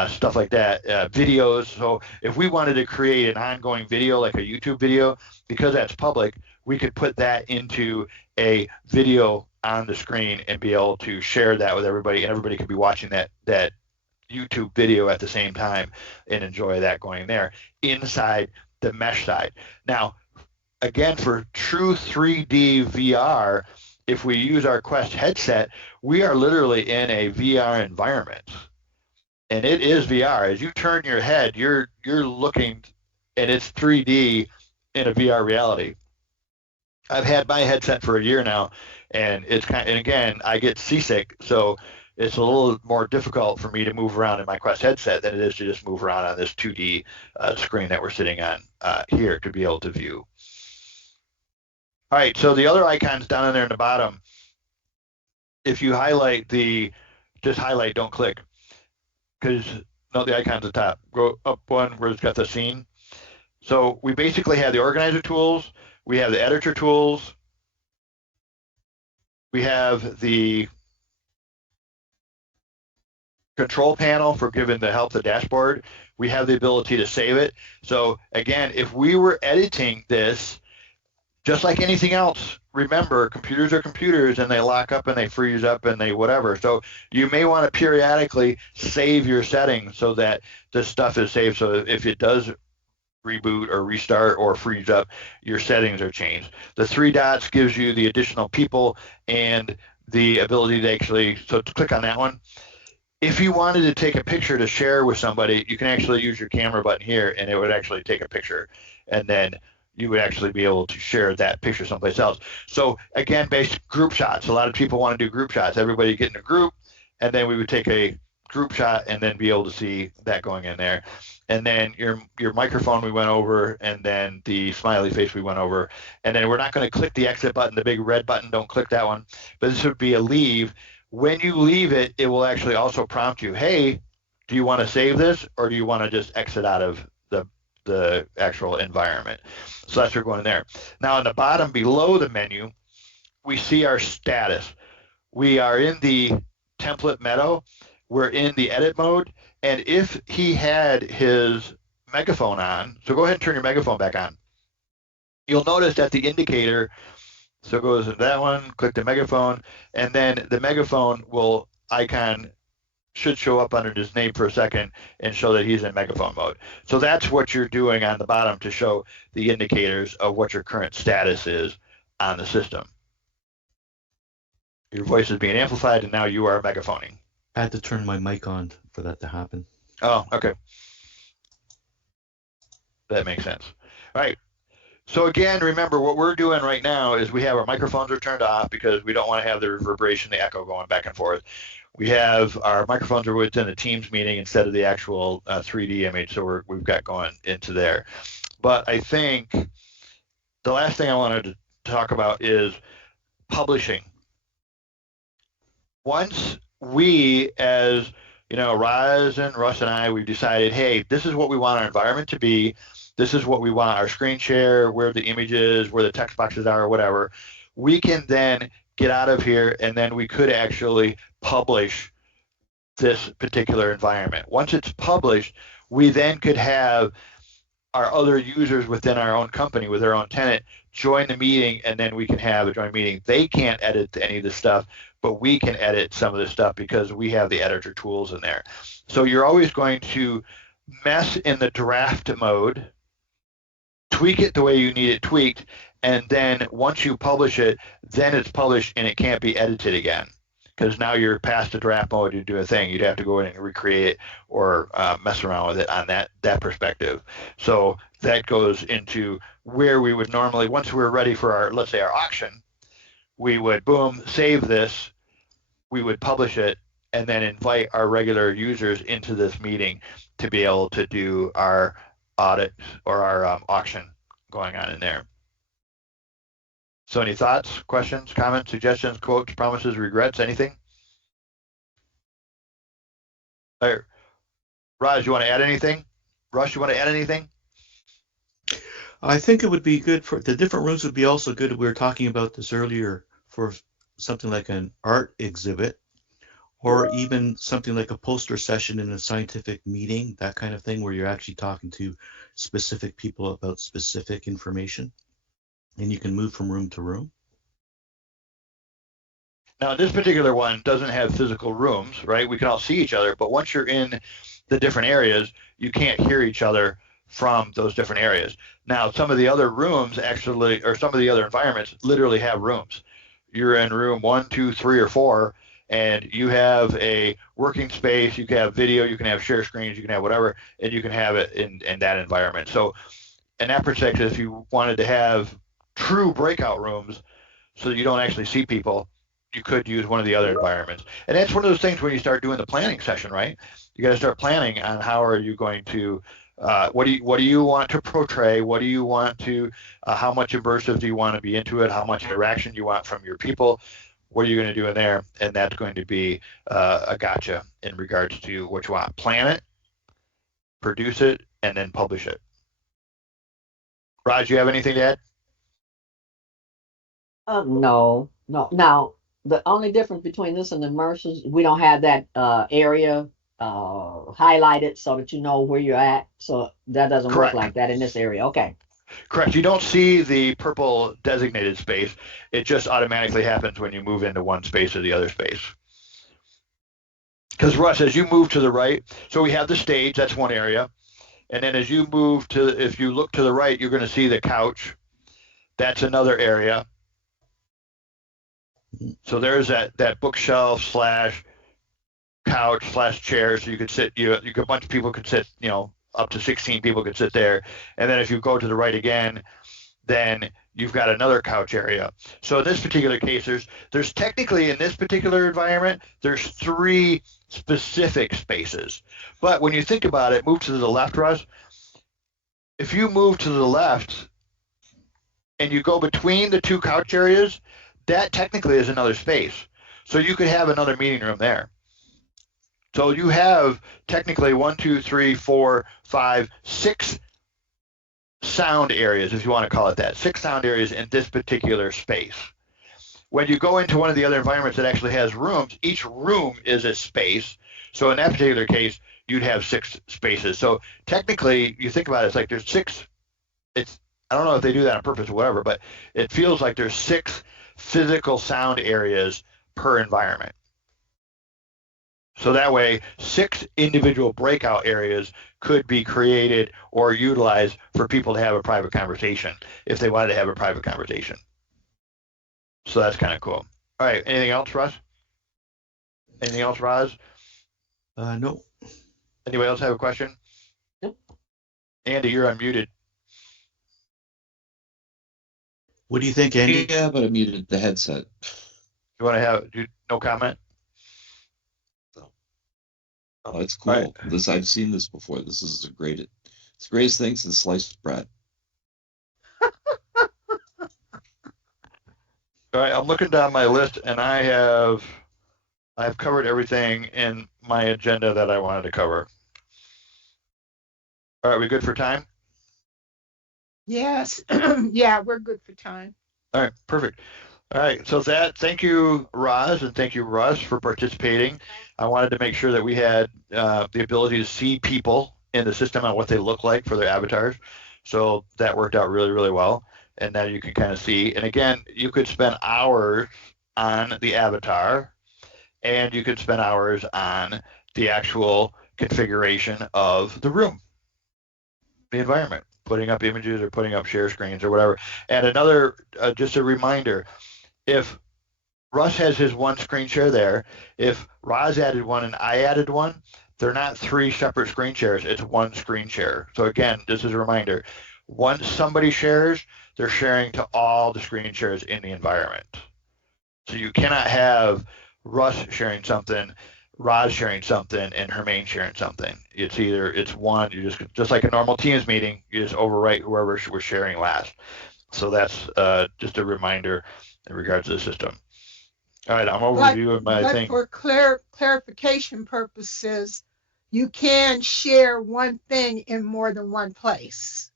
stuff like that, videos. So if we wanted to create an ongoing video, like a YouTube video, because that's public, we could put that into a video on the screen and be able to share that with everybody, and everybody could be watching that YouTube video at the same time and enjoy that going there inside the mesh side. Now, again, for true 3D VR, if we use our Quest headset, we are literally in a VR environment. And it is VR. As you turn your head, you're looking, and it's 3D in a VR reality. I've had my headset for a year now, and and again, I get seasick, so it's a little more difficult for me to move around in my Quest headset than it is to just move around on this 2D screen that we're sitting on here to be able to view. All right, so the other icons down in there in the bottom, if you highlight just highlight, don't click, because no, the icon's at the top. Go up one where it's got the scene. So we basically have the organizer tools, we have the editor tools, we have the control panel for giving the help the dashboard. We have the ability to save it. So again, if we were editing this, just like anything else, remember, computers are computers, and they lock up and they freeze up and they whatever. So you may want to periodically save your settings so that the stuff is saved. So if it does reboot or restart or freeze up, your settings are changed. The 3 dots gives you the additional people and the ability to actually, so to click on that one. If you wanted to take a picture to share with somebody, you can actually use your camera button here, and it would actually take a picture, and then you would actually be able to share that picture someplace else. So again, based group shots. A lot of people want to do group shots. Everybody get in a group, and then we would take a group shot and then be able to see that going in there. And then your microphone we went over, and then the smiley face we went over. And then we're not going to click the exit button, the big red button, don't click that one. But this would be a leave. When you leave it, it will actually also prompt you, hey, do you want to save this, or do you want to just exit out of the actual environment? So that's what we're going there. Now on the bottom below the menu, we see our status. We are in the template meadow. We're in the edit mode. And if he had his megaphone on, so go ahead and turn your megaphone back on. You'll notice that the indicator, so it goes to that one, click the megaphone, and then the megaphone icon should show up under his name for a second and show that he's in megaphone mode. So that's what you're doing on the bottom to show the indicators of what your current status is on the system. Your voice is being amplified, and now you are megaphoning. I had to turn my mic on for that to happen. Oh, okay. That makes sense. All right. So again, remember what we're doing right now is we have our microphones are turned off because we don't want to have the reverberation, the echo going back and forth. We have our microphones are within the Teams meeting instead of the actual 3D image, so we've got going into there. But I think the last thing I wanted to talk about is publishing. Once we, as you know, Roz and Russ and I, we've decided, hey, this is what we want our environment to be. This is what we want our screen share, where the images, where the text boxes are, or whatever. We can then get out of here, and then we could actually publish this particular environment. Once it's published, we then could have our other users within our own company with their own tenant join the meeting, and then we can have a joint meeting. They can't edit any of the stuff, but we can edit some of the stuff because we have the editor tools in there. So you're always going to mess in the draft mode, tweak it the way you need it tweaked, and then once you publish it, then it's published and it can't be edited again, because now you're past the draft mode to do a thing. You'd have to go in and recreate it or mess around with it on that perspective. So that goes into where we would normally, once we're ready for our, let's say our auction, we would boom, save this, we would publish it, and then invite our regular users into this meeting to be able to do our audit or our auction going on in there. So any thoughts, questions, comments, suggestions, quotes, promises, regrets, anything? All right. Raj, you want to add anything? Russ, you want to add anything? I think it would be good for the different rooms would be also good. We were talking about this earlier for something like an art exhibit, or even something like a poster session in a scientific meeting, that kind of thing, where you're actually talking to specific people about specific information, and you can move from room to room. Now, this particular one doesn't have physical rooms, right? We can all see each other, but once you're in the different areas, you can't hear each other from those different areas. Now, some of the other rooms actually, or some of the other environments literally have rooms. You're in room 1, 2, 3, or 4, and you have a working space, you can have video, you can have share screens, you can have whatever, and you can have it in that environment. So in that perspective, if you wanted to have true breakout rooms so that you don't actually see people, you could use one of the other environments. And that's one of those things when you start doing the planning session, right? You got to start planning on how are you going to, what do you want to portray? What do you want to, how much immersive do you want to be into it? How much interaction do you want from your people? What are you going to do in there? And that's going to be a gotcha in regards to what you want. Plan it, produce it, and then publish it. Raj, you have anything to add? No. Now, the only difference between this and the immersives, we don't have that area highlighted so that you know where you're at. So that doesn't Correct. work like that in this area. Okay. Correct. You don't see the purple designated space. It just automatically happens when you move into one space or the other space. Because Russ, as you move to the right, so we have the stage, that's one area. And then as you move to, if you look to the right, you're going to see the couch. That's another area. So there's that bookshelf slash couch slash chair. So you could sit, a bunch of people could sit, up to 16 people could sit there. And then if you go to the right again, then you've got another couch area. So in this particular case, there's technically in this particular environment, there's 3 specific spaces. But when you think about it, move to the left, Russ. If you move to the left and you go between the 2 couch areas, that technically is another space. So you could have another meeting room there. So you have technically 1, 2, 3, 4, 5, 6 sound areas, if you want to call it that, 6 sound areas in this particular space. When you go into one of the other environments that actually has rooms, each room is a space. So in that particular case, you'd have 6 spaces. So technically, you think about it, it's like there's 6, I don't know if they do that on purpose or whatever, but it feels like there's 6 physical sound areas per environment. So that way, 6 individual breakout areas could be created or utilized for people to have a private conversation if they wanted to have a private conversation. So that's kind of cool. All right, anything else, Russ? Anything else, Roz? No. Anybody else have a question? Nope. Andy, you're unmuted. What do you think, Andy? Yeah, but I muted the headset. You want to have no comment? Oh, it's cool. Right. I've seen this before. This is it's the greatest thing since sliced bread. All right, I'm looking down my list, and I've covered everything in my agenda that I wanted to cover. All right, we good for time? Yes. Yeah, we're good for time. All right, perfect. All right, so thank you, Roz, and thank you, Russ, for participating. I wanted to make sure that we had the ability to see people in the system and what they look like for their avatars. So that worked out really, really well. And now you can kind of see. And again, you could spend hours on the avatar, and you could spend hours on the actual configuration of the room, the environment, putting up images or putting up share screens or whatever. And another, just a reminder, if Russ has his one screen share there, if Roz added one and I added one, they're not 3 separate screen shares, it's one screen share. So again, this is a reminder, once somebody shares, they're sharing to all the screen shares in the environment. So you cannot have Russ sharing something, Roz sharing something, and Hermaine sharing something. It's one, you just like a normal Teams meeting, you just overwrite whoever was sharing last. So that's just a reminder in regards to the system. All right, I'm overviewing my thing. For clarification purposes, you can share one thing in more than one place.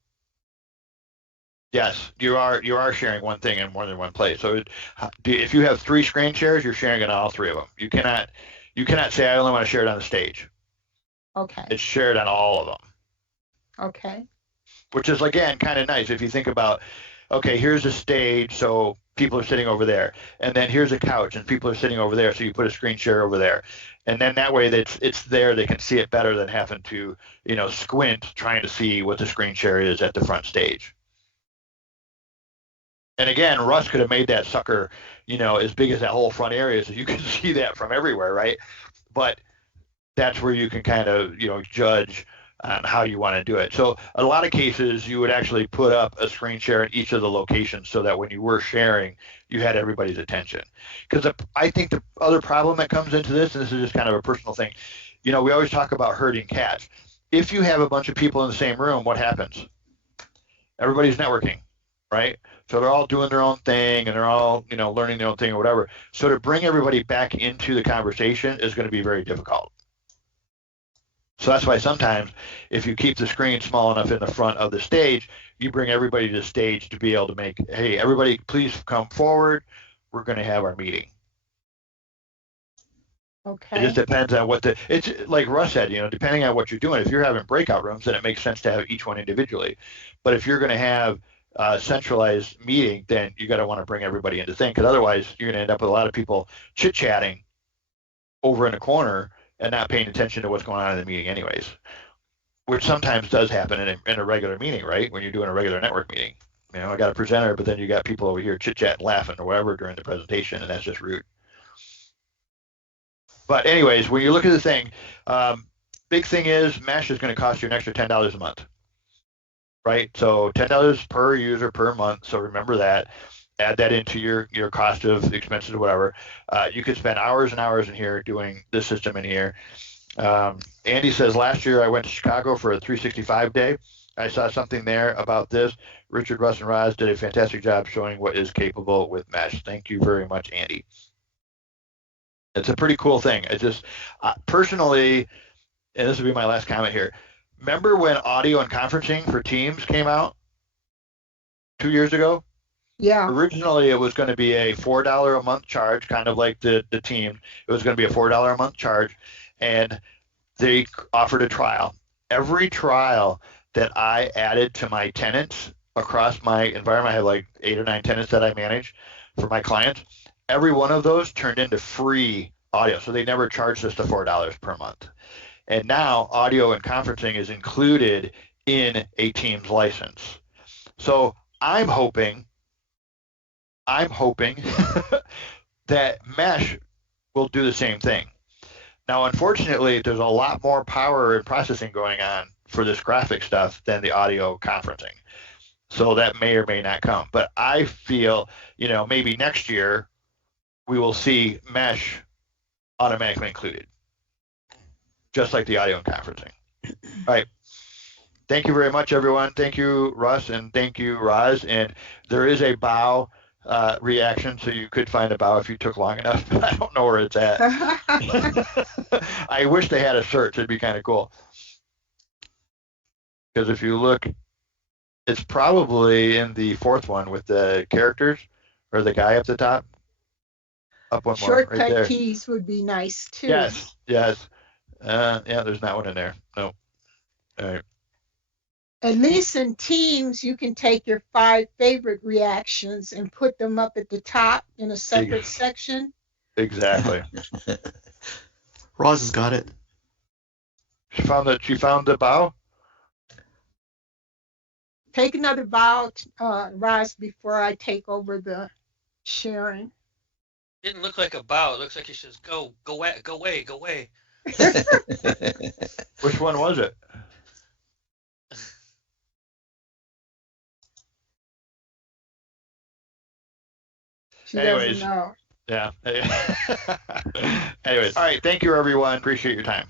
Yes, you are sharing one thing in more than one place. So if you have 3 screen shares, you're sharing it on all 3 of them. You cannot say I only want to share it on the stage. Okay. It's shared on all of them, Okay. which is again kind of nice if you think about, okay, here's a stage, so people are sitting over there, and then here's a couch, and people are sitting over there, so you put a screen share over there, and then that way it's there, they can see it better than having to squint trying to see what the screen share is at the front stage. And again, Russ could have made that sucker, as big as that whole front area, so you can see that from everywhere, right? But that's where you can kind of, judge on how you want to do it. So a lot of cases, you would actually put up a screen share in each of the locations so that when you were sharing, you had everybody's attention. Because I think the other problem that comes into this, and this is just kind of a personal thing, we always talk about herding cats. If you have a bunch of people in the same room, what happens? Everybody's networking, right? So they're all doing their own thing and they're all, learning their own thing or whatever. So to bring everybody back into the conversation is going to be very difficult. So that's why sometimes if you keep the screen small enough in the front of the stage, you bring everybody to the stage to be able to make, hey, everybody, please come forward. We're going to have our meeting. Okay. It just depends on it's like Russ said, depending on what you're doing. If you're having breakout rooms, then it makes sense to have each one individually. But if you're going to have a centralized meeting, then you got to want to bring everybody into the thing, because otherwise you're going to end up with a lot of people chit-chatting over in a corner and not paying attention to what's going on in the meeting anyways, which sometimes does happen in a regular meeting, right? When you're doing a regular network meeting. I got a presenter, but then you got people over here chit-chatting, laughing or whatever during the presentation, and that's just rude. But anyways, when you look at the thing, big thing is Mesh is going to cost you an extra $10 a month, right? So $10 per user per month. So remember that. Add that into your cost of expenses or whatever. You could spend hours and hours in here doing this system in here. Andy says, last year I went to Chicago for a 365 day. I saw something there about this. Richard, Russ, and Roz did a fantastic job showing what is capable with Mesh. Thank you very much, Andy. It's a pretty cool thing. It's just personally, and this will be my last comment here. Remember when audio and conferencing for Teams came out 2 years ago? Yeah. Originally, it was going to be a $4 a month charge, kind of like the Teams. It was going to be a $4 a month charge, and they offered a trial. Every trial that I added to my tenants across my environment, I have like 8 or 9 tenants that I manage for my clients. Every one of those turned into free audio. So they never charged us the $4 per month. And now audio and conferencing is included in a Teams license. So I'm hoping that Mesh will do the same thing. Now, unfortunately, there's a lot more power and processing going on for this graphic stuff than the audio conferencing. So that may or may not come. But I feel, maybe next year, we will see Mesh automatically included, just like the audio and conferencing. All right. Thank you very much, everyone. Thank you, Russ, and thank you, Roz. And there is a bow reaction, so you could find a bow if you took long enough, but I don't know where it's at. I wish they had a search. It'd be kind of cool. Because if you look, it's probably in the 4th one with the characters or the guy up the top. Up one more, right there. Shortcut keys would be nice too. Yes. Yeah, there's not one in there. No. All right. At least in Teams, you can take your 5 favorite reactions and put them up at the top in a separate section. Exactly. Roz has got it. She found the bow? Take another bow, Roz, before I take over the sharing. Didn't look like a bow. It looks like it says go away. Which one was it? She Anyways. doesn't know. Yeah. Anyways, all right. Thank you, everyone. Appreciate your time.